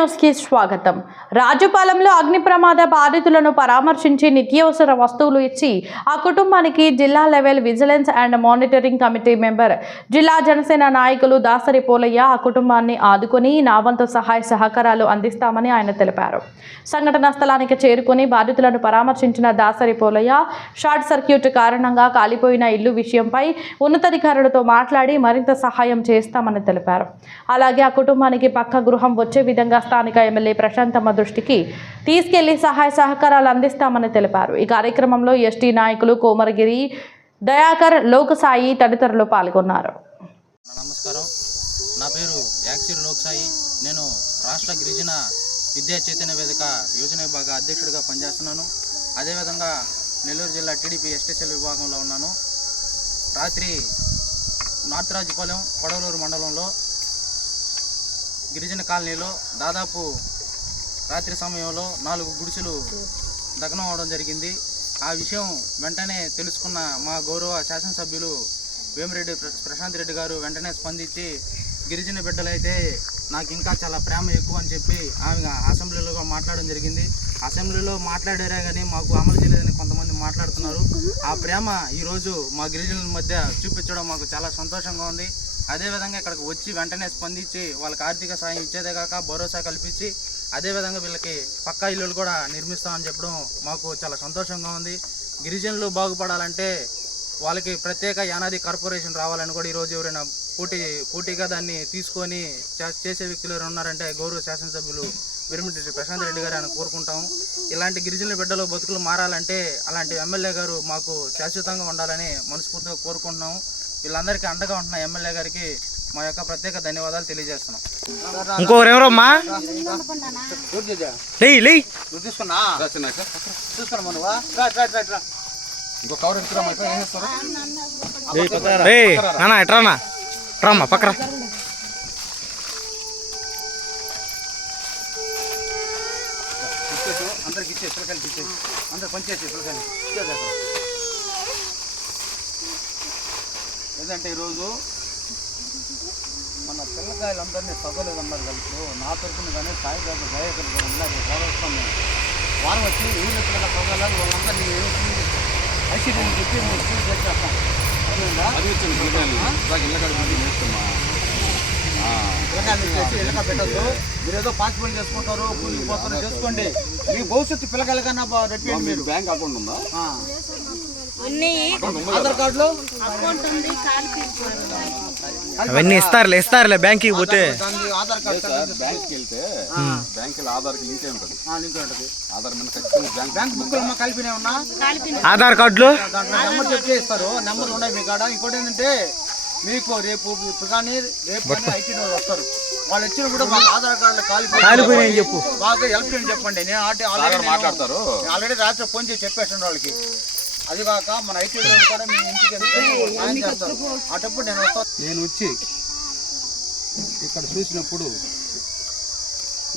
న్యూస్కి స్వాగతం. రాజుపాలెంలో అగ్ని ప్రమాద బాధితులను పరామర్శించి నిత్యావసర వస్తువులు ఇచ్చి ఆ కుటుంబానికి జిల్లా level vigilance and monitoring committee member, జిల్లా జనసేన నాయకులు దాసరి పోలయ్య ఆ కుటుంబాన్ని ఆదుకొని నా వంతు సహాయ సహకారాలు అందిస్తామని ఆయన తెలిపారు. సంఘటనా స్థలానికి చేరుకుని బాధితులను పరామర్శించిన దాసరి పోలయ్య షార్ట్ సర్క్యూట్ కారణంగా కాలిపోయిన ఇల్లు విషయంపై ఉన్నతాధికారులతో మాట్లాడి మరింత సహాయం చేస్తామని తెలిపారు. అలాగే ఆ కుటుంబానికి పక్క గృహం వచ్చే విధంగా స్థానిక ఎమ్మెల్యే ప్రశాంతమ్మ దృష్టికి తీసుకెళ్లి సహాయ సహకారాలు అందిస్తామని తెలిపారు. ఈ కార్యక్రమంలో ఎస్టీ నాయకులు కోమరగిరి దయాకర్, లోకసాయి తదితరులు పాల్గొన్నారు. నమస్కారం, నా పేరు యాక్సిర్ లోకసాయి. నేను రాష్ట్ర గిరిజన విద్యా చైతన్య వేదిక యోజన విభాగ అధ్యక్షుడిగా పనిచేస్తున్నాను. అదేవిధంగా నెల్లూరు జిల్లా టీడీపీ ఎస్టీసీఎల్ విభాగంలో ఉన్నాను. రాత్రి నార్త్ రాజుపాలెం కొడవలూరు మండలంలో గిరిజన కాలనీలో దాదాపు రాత్రి సమయంలో 4 గుడిసెలు దగ్నం అవడం జరిగింది. ఆ విషయం వెంటనే తెలుసుకున్న మా గౌరవ శాసనసభ్యులు వేమిరెడ్డి ప్రశాంత్ రెడ్డి గారు వెంటనే స్పందించి, గిరిజన బిడ్డలైతే నాకు ఇంకా చాలా ప్రేమ ఎక్కువ అని చెప్పి ఆమె అసెంబ్లీలో మాట్లాడడం జరిగింది. అసెంబ్లీలో మాట్లాడారే కానీ మాకు అమలు చేయలేదని కొంతమంది మాట్లాడుతున్నారు. ఆ ప్రేమ ఈరోజు మా గిరిజనుల మధ్య చూపించడం మాకు చాలా సంతోషంగా ఉంది. అదేవిధంగా ఇక్కడికి వచ్చి వెంటనే స్పందించి వాళ్ళకి ఆర్థిక సాయం ఇచ్చేదే కాక భరోసా కల్పించి అదేవిధంగా వీళ్ళకి పక్కా ఇల్లులు కూడా నిర్మిస్తామని చెప్పడం మాకు చాలా సంతోషంగా ఉంది. గిరిజనులు బాగుపడాలంటే వాళ్ళకి ప్రత్యేక యానాది కార్పొరేషన్ రావాలని కూడా ఈరోజు ఎవరైనా పోటీగా దాన్ని తీసుకొని చేసే వ్యక్తులు ఎవరైనా ఉన్నారంటే గౌరవ శాసనసభ్యులు వేమిరెడ్డి ప్రశాంత్ రెడ్డి గారు అని కోరుకుంటాము. ఇలాంటి గిరిజనుల బిడ్డలు బతుకులు మారాలంటే అలాంటి ఎమ్మెల్యే గారు మాకు శాశ్వతంగా ఉండాలని మనస్ఫూర్తిగా కోరుకుంటున్నాము. వీళ్ళందరికీ అండగా ఉంటున్న ఎమ్మెల్యే గారికి మా యొక్క ప్రత్యేక ధన్యవాదాలు తెలియజేస్తున్నాం. ఇంకోరెవరమ్మా ఎట్రానా రామ్మా పక్కరా. అందరికి ఇచ్చే పిల్లకాయలకి ఇచ్చే అందరు పనిచేసే పిల్లకాయలు ఏదంటే ఈరోజు మన పిల్లకాయలందరినీ చదవలేదన్నారు కదా. నా తరఫున కానీ సాయిబాబు దయాకర్ గారు గౌరవిస్తాం. వారం వచ్చి ఊళ్ళో పిల్లల చదవాలి వాళ్ళందరినీ ఐసీడీని చెప్పి మేము స్కూల్ చేసేస్తాం. పిల్లకాయలు పెట్టద్దు. మీరు ఏదో పాసిబుల్ చేసుకుంటారు, కూలికి పోతారు, చేసుకోండి. మీ భవిష్యత్తు పిల్లకాయలకన్నా రెప్పండి. మీరు బ్యాంక్ అకౌంట్ ఉందా? ఆధార్ కార్డులో అవన్నీ ఇస్తారులే బ్యాంక్కి పోతే. ఆధార్ కార్డు బ్యాంక్కి వెళ్తే బ్యాంక్ ఆధార్కి లింక్ అయి ఉంటుంది. ఆధార్ మీద ఖచ్చితంగా బ్యాంక్ బుక్లు కలిపినే ఉన్నా ఆధార్ కార్డులు నెంబర్ చెప్తే ఇస్తారు. నెంబర్లు ఉన్నాయి మీ కాడ. ఇంకోటి ఏంటంటే మీకు రేపు కానీ ఐటీ వస్తారు. వాళ్ళు వచ్చిన కూడా మాకు ఆధార్ కార్డులు కాలిపోయినాయని చెప్పు, బాగా హెల్ప్ చేయండి చెప్పండి. నేను మాట్లాడతారు. ఆల్రెడీ రాత్రి ఫోన్ చేసి చెప్పేసాను వాళ్ళకి. అది కాక మన ఐటీ కూడా మీ ఇంటికి సాయం చేస్తారు. అటప్పుడు నేను వస్తాను. నేను వచ్చి ఇక్కడ చూసినప్పుడు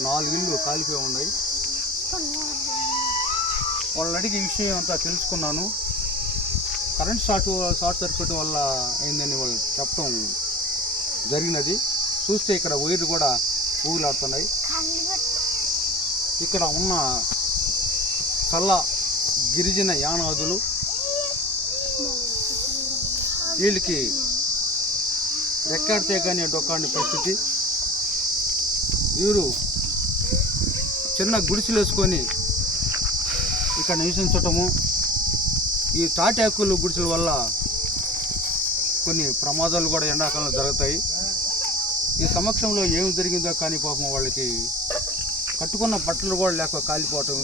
4 ఇళ్ళు కాలిపోయి ఉన్నాయి. వాళ్ళని అడిగి ఈ విషయం అంతా తెలుసుకున్నాను. కరెంట్ షార్ట్ సర్క్యూట్ వల్ల అయిందని వాళ్ళు చెప్పడం జరిగినది. చూస్తే ఇక్కడ వైర్లు కూడా ఊగులాడుతున్నాయి. ఇక్కడ ఉన్న చల్ల గిరిజన యానాదులు వీళ్ళకి రెక్కాడితే కానీ డొక్కాడిన పరిస్థితి. వీరు చిన్న గుడిసెలు వేసుకొని ఇక్కడ నివసించటము, ఈ తాటాకులు గుడిసెల వల్ల కొన్ని ప్రమాదాలు కూడా ఎండాకాలంలో జరుగుతాయి. ఈ సమక్షంలో ఏమి జరిగిందో కానీ పాపం వాళ్ళకి కట్టుకున్న బట్టలు కూడా లేక కాలిపోవటం,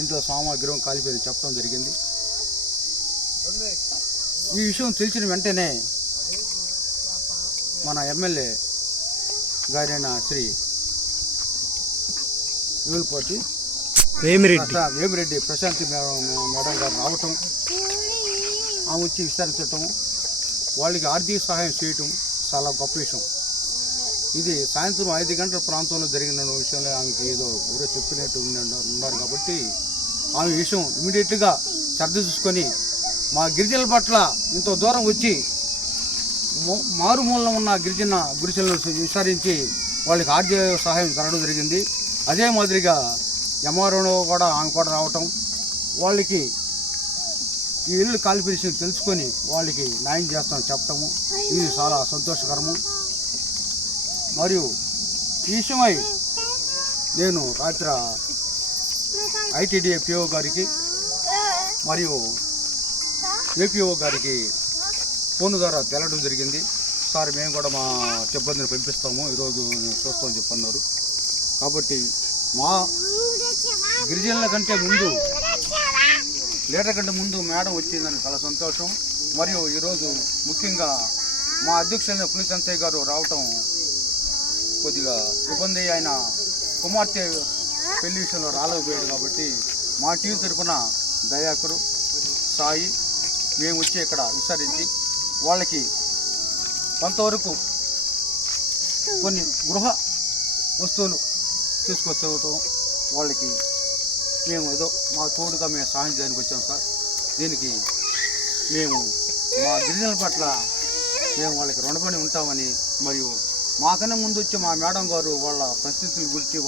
ఇంట్లో సామాగ్రి కాలిపోయి చెప్పడం జరిగింది. ఈ విషయం తెలిసిన వెంటనే మన ఎమ్మెల్యే గారైన శ్రీ వేమిరెడ్డి ప్రశాంత్ మేడం గారు రావటం, ఆమె వచ్చి విస్తరించటం, వాళ్ళకి ఆర్థిక సహాయం చేయటం చాలా గొప్ప విషయం. ఇది సాయంత్రం 5 గంటల ప్రాంతంలో జరిగిన విషయంలో ఆమెకి ఏదో ఊరే చెప్పినట్టు ఉన్నారు కాబట్టి ఆమె విషయం ఇమీడియట్గా శ్రద్ధ చూసుకొని మా గిరిజనుల పట్ల ఇంత దూరం వచ్చి మారుమూలలో ఉన్న గిరిజన గుడిసెలను విచారించి వాళ్ళకి ఆర్థిక సహాయం జరగడం జరిగింది. అదే మాదిరిగా ఎంఆర్ఓ కూడా ఆమె కూడా రావటం, వాళ్ళకి ఈ ఇల్లు కాలిఫికేషన్ తెలుసుకొని వాళ్ళకి న్యాయం చేస్తామని చెప్పటము ఇది చాలా సంతోషకరము. మరియు ఈ విషయమై నేను రాత్రి ఐటీడీఏ పిఓ గారికి మరియు ఏపీఓ గారికి ఫోన్ ద్వారా తెలడం జరిగింది. సార్ మేము కూడా మా సిబ్బందిని పంపిస్తాము, ఈరోజు చూస్తామని చెప్పన్నారు. కాబట్టి మా గిరిజనుల కంటే ముందు లీటర్ కంటే ముందు మేడం వచ్చిందని చాలా సంతోషం. మరియు ఈరోజు ముఖ్యంగా మా అధ్యక్షులైన పులిస్ సంచయ్ గారు రావటం కొద్దిగా ఇబ్బంది. ఆయన కుమార్తె పెళ్లి విషయంలో రాలేకపోయాడు. కాబట్టి మా టీం తరఫున దయాకరు, సాయి మేము వచ్చి ఇక్కడ విచారించి వాళ్ళకి కొంతవరకు కొన్ని గృహ వస్తువులు తీసుకొచ్చవటం, వాళ్ళకి మేము ఏదో మా తోడుగా మేము సహాయం చేయడానికి వచ్చాం సార్. దీనికి మేము మా గిరిజనుల పట్ల మేము వాళ్ళకి రుణపడి ఉంటామని, మరియు మాకన్నా ముందు వచ్చి మా మేడం గారు వాళ్ళ పరిస్థితుల గురించి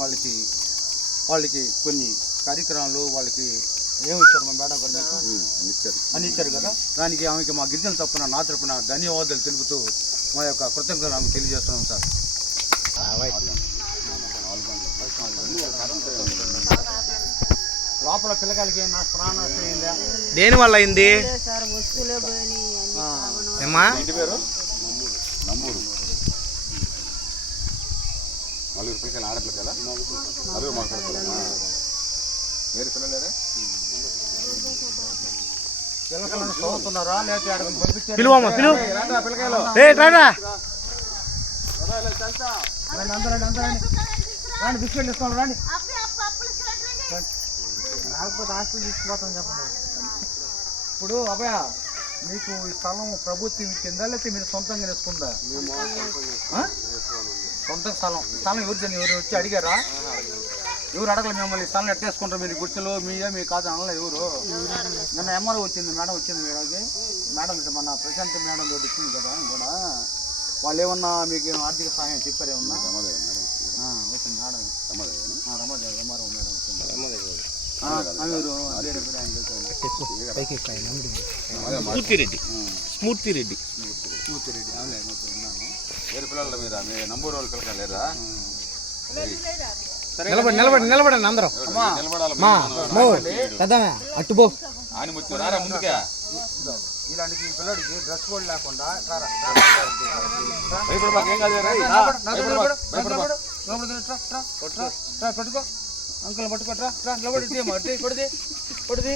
వాళ్ళకి కొన్ని కార్యక్రమాలు వాళ్ళకి ఏమి ఇచ్చారు మా మేడం గారు అని ఇచ్చారు కదా. దానికి ఆమెకి మా గిరిజనుల తరపున నా తరపున ధన్యవాదాలు తెలుపుతూ మా యొక్క కృతజ్ఞతలు ఆమెకు తెలియజేస్తున్నాం సార్. లోపల పిల్లకాయలకి ఏమన్నా ప్రాణాశం అయిందా? దేని వల్ల అయింది ఏమా? ఇంటి పేరు నంబూరు. నలుగురు పిల్లకాయలు ఆడపిల్లకాయలా? నలుగురు మాట్లాడుతున్నా. వేరే పిల్లలేరా? పిల్లకాయలను చదువుతున్నారా లేకపోతే అడగని పంపించారు? పిలువమ్మా పిలువు. పిల్లకాయలు రారా రండి, బిస్కెట్లు ఇస్తాను రండి. రాకపోతే హాస్పిటల్ తీసుకుపోతాం చెప్పండి. ఇప్పుడు అభయ మీకు ఈ స్థలం ప్రభుత్వం ఇచ్చిందా లేకపోతే మీరు సొంతంగా వేసుకుందా? సొంత స్థలం ఎవరు వచ్చి అడిగారా? ఎవరు అడగలేదు మిమ్మల్ని స్థలం ఎట్టేసుకుంటారు మీరు? గుర్తులు మీ కాదు అనలే ఎవరు? నిన్న ఎంఆర్ఓ వచ్చింది, మేడం వచ్చింది. మేడం మన ప్రశాంత్ మేడం తోటి ఇచ్చింది కదా కూడా. వాళ్ళు ఏమన్నా మీకు ఆర్థిక సహాయం చెప్పారు ఏమన్నా? వచ్చింది మేడం రమాదేవి ఎంఆర్ఓ మేడం వచ్చింది. స్మూర్తి రెడ్డి వేరే పిల్లలు మీరా? మీ నంబూరు వాళ్ళు పిల్లకాయలు లేరా? నిలబడండి అందరం. అట్టుబో ఆయన ముచ్చు రారా ముందుకే. ఇలాంటి పిల్లడికి డ్రెస్ కోడ్ లేకుండా భయపడబాకు, ఏం కాదు. పట్టుకో అంకుల్ పట్టుకోట్రా, నిలబడి పడుది